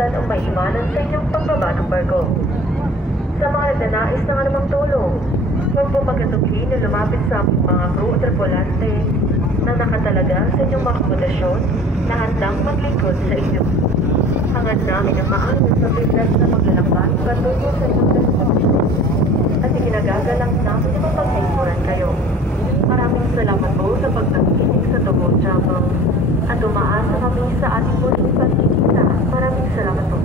kalimutan o maiwanan sa inyong pagbaba ng barko. Sa mga nagnanais ng anumang tulong, huwag po pagkatubli na lumapit sa mga crew o tripulante na nakatalaga sa inyong mga akomodasyon na handang maglingkod sa inyo. Hangad namin ang maayos sa biglas na maglalakbay patungo sa inyong destinasyon at ikinagagalak namin na mapagtayuran kayo. Maraming salamat po sa pagtangkinig sa Tugon Travel at umaasa kami sa ating muling pagkikita. Maraming salamat po.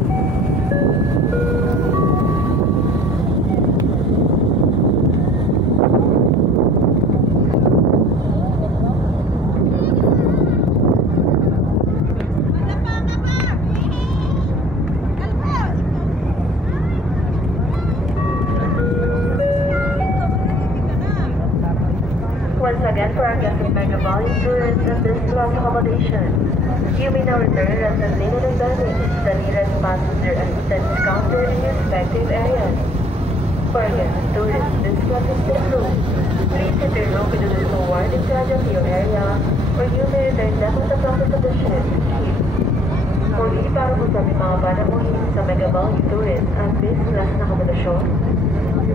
Once again, for our guests of Mega Volume tourists and this class accommodation, you may now return as designated and damaged to the nearest passenger assistance counter in your respective areas. For our guests and tourists, this class is the room. Please enter room into the forward in charge of your area, or you may return them at the process of the ship. Muli para po sa aming mga panamuhin sa Mega Volume tourists at this class na akomodasyon,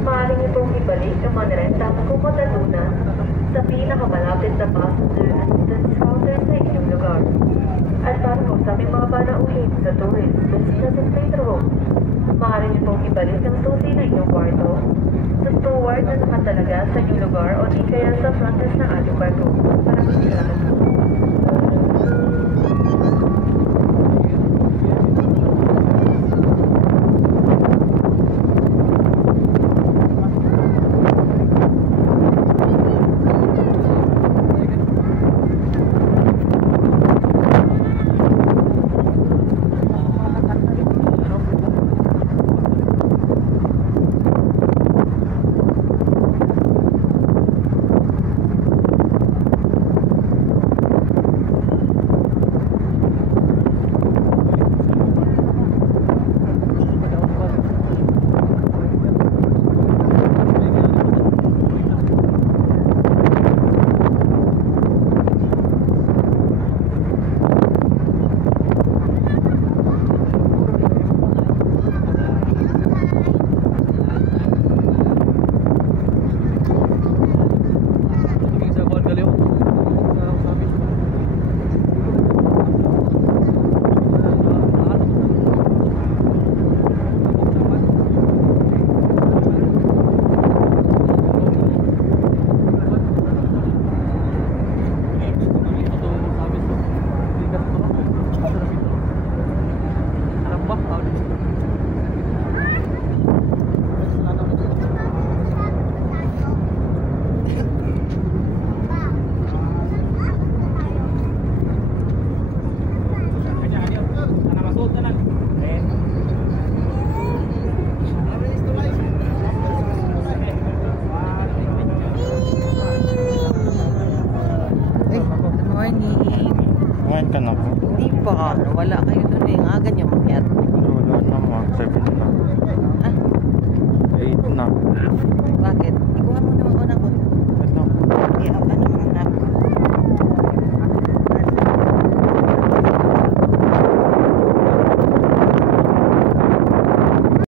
maaari niyo pong ibalik ang mga narenta kung matatuna sa pinakamalapit na passenger assistance counter sa inyong lugar. At para po sa aming mga panauhin sa tourist business and later home, maaari niyo pong ibalik ang susi na inyong kwarto sa steward na nakatalaga sa inyong lugar o di kaya sa front desk ng ating barko. Maraming salamat po. Ngayon ka na po? Hindi pa. Wala kayo doon eh. Ang aga niyo makyat. Wala naman. 7 na. Ah? 8 na. Bakit? Ikuha mo naman ko na ko. Ito. Ano?